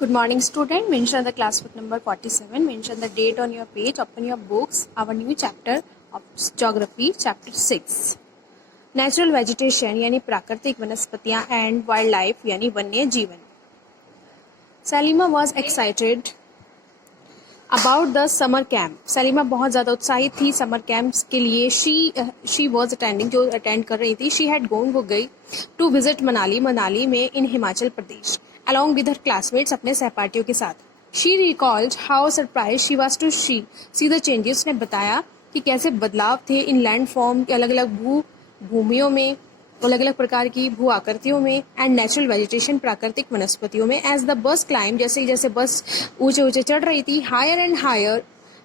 Good morning, student. Mention the class book number 47. Mention the date on your page. Open your books. Our new chapter of geography, chapter 6. Natural vegetation यानी प्राकृतिक वनस्पतियां and wildlife यानी वन्य जीवन. Salima was excited about the summer camp. Salima बहुत ज़्यादा उत्साहित थी summer camps के लिए. She was attending, जो अटेंड कर रही थी. She had gone, वो गई to visit मनाली में in Himachal Pradesh. Along with her classmates, अपने सहपाठियों के साथ. She recalled how surprised she was to see the changes. उसने बताया कि कैसे बदलाव थे इन लैंड फॉर्म के अलग अलग भूमियों में, अलग अलग प्रकार की भू आकृतियों में, एंड नेचुरल वेजिटेशन प्राकृतिक वनस्पतियों में. एज द बस क्लाइम, जैसे बस ऊंचे ऊंचे चढ़ रही थी, higher and higher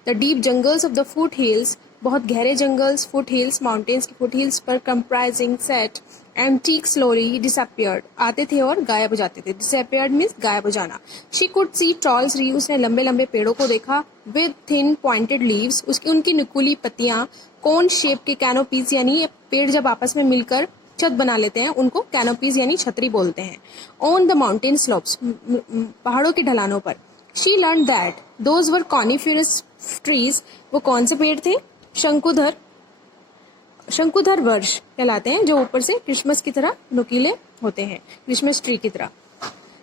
the deep jungles of the foothills, बहुत गहरे जंगल्स, फुट हिल्स, माउंटेन्स की फुट हिल्स पर comprising set and teak slowly disappeared, आते थे और गायब हो जाते थे. डिसअपियर्ड मीन्स गायब हो जाना. She could see tall tree, उसने लंबे लंबे पेड़ों को देखा. विद थिन पॉइंटेड लीव्स, उसकी उनकी नुकीली पत्तियां. कोन शेप के कैनोपीज, यानी पेड़ जब आपस में मिलकर छत बना लेते हैं उनको कैनोपीज यानी छतरी बोलते हैं. ऑन द माउंटेन स्लोप्स, पहाड़ों की ढलानों पर. She learn that those were coniferous trees, वो कौन से पेड़ थे? शंकुधर वर्ष कहलाते हैं, जो ऊपर से क्रिसमस की तरह नुकीले होते हैं, क्रिसमस ट्री की तरह.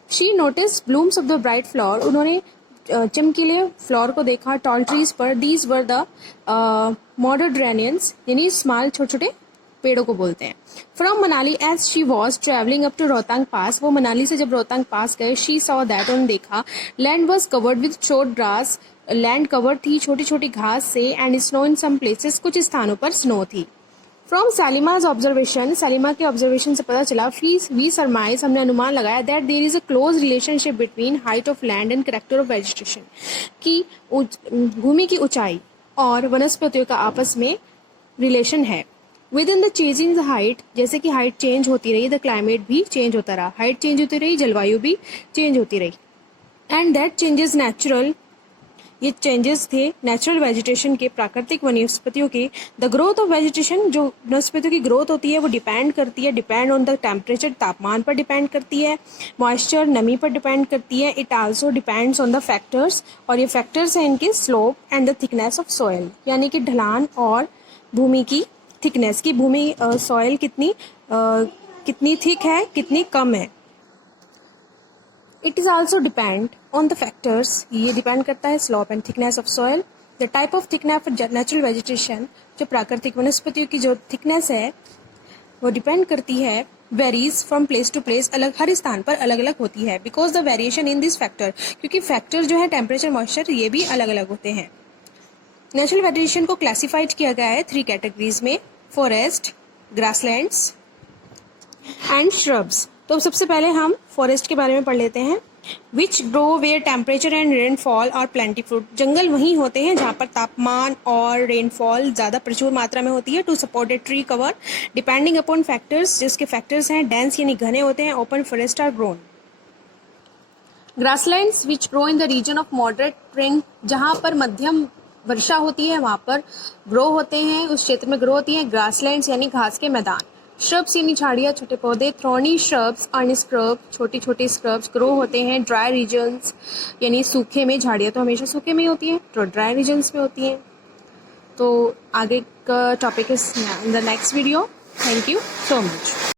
She notice blooms of the bright flower, उन्होंने चमकीले फ्लावर को देखा टॉल ट्रीज पर. दीज वर द मॉडोड्रेनियंस, यानी स्मॉल छोटे छोटे पेड़ों को बोलते हैं. From Manali as she was travelling up to Rohtang pass, वो मनाली से जब रोहतांग पास गए, शी सॉ दैट, उन्होंने देखा land was covered with short grass, land covered थी छोटी छोटी घास से, and snow in some places, कुछ स्थानों पर स्नो थी. फ्रॉम सलीमाज ऑब्जर्वेशन, सलीमा के ऑब्जर्वेशन से पता चला, वी सरमाइज, हमने अनुमान लगाया, that there is a close relationship between height of land and character of vegetation, कि भूमि की ऊंचाई और वनस्पतियों का आपस में रिलेशन है. With in the changing the height, जैसे कि हाइट चेंज होती रही, द क्लाइमेट भी चेंज होता रहा, हाइट चेंज होती रही, जलवायु भी चेंज होती रही. एंड दैट चेंजेस नेचुरल, ये चेंजेस थे नेचुरल वेजिटेशन के, प्राकृतिक वनस्पतियों के. द ग्रोथ ऑफ वेजिटेशन, जो वनस्पतियों की ग्रोथ होती है वो डिपेंड ऑन द टेम्परेचर, तापमान पर डिपेंड करती है. मॉइस्चर, नमी पर डिपेंड करती है. It also depends on the factors, और ये फैक्टर्स हैं इनके slope and the thickness of soil, यानी कि ढलान और भूमि की थिकनेस, की भूमि सॉइल कितनी थिक है, कितनी कम है. It is also depend on the factors, ये डिपेंड करता है slope and thickness of soil. The type of thickness of natural vegetation, जो प्राकृतिक वनस्पतियों की जो थिकनेस है वो डिपेंड करती है, varies from place to place, अलग हर स्थान पर अलग अलग होती है. Because the variation in this factor, क्योंकि फैक्टर जो है टेम्परेचर, मॉइस्चर, ये भी अलग अलग होते हैं. नेचुरल वेजिटेशन को क्लासिफाइड किया गया है 3 कैटेगरीज में: फॉरेस्ट, ग्रासलैंड्स एंड श्रब्स. तो सबसे पहले हम फॉरेस्ट के बारे में पढ़ लेते हैं. Which grow where temperature and rainfall और प्लेंटीफुल, जंगल वहीं होते हैं जहाँ पर तापमान और रेनफॉल ज़्यादा प्रचुर मात्रा में होती है. To support a tree cover depending upon factors, जिसके फैक्टर्स हैं डेंस यानी घने होते हैं. Open forest are grown. Grasslands which grow in the region of moderate rain, जहाँ पर मध्यम वर्षा होती है वहाँ पर ग्रो होते हैं, उस क्षेत्र में ग्रो होती हैं. ग्रासलैंड्स यानी घास के मैदान. श्रब्स यानी झाड़ियाँ, छोटे पौधे. थ्रॉनी श्रब्स एंड स्क्रब, छोटी छोटी स्क्रब्स ग्रो होते हैं. ड्राई रीजन्स यानी सूखे में, झाड़ियाँ तो हमेशा सूखे में ही होती हैं, तो ड्राई रीजन्स में होती हैं. तो आगे का topic is in the next video. Thank you so much.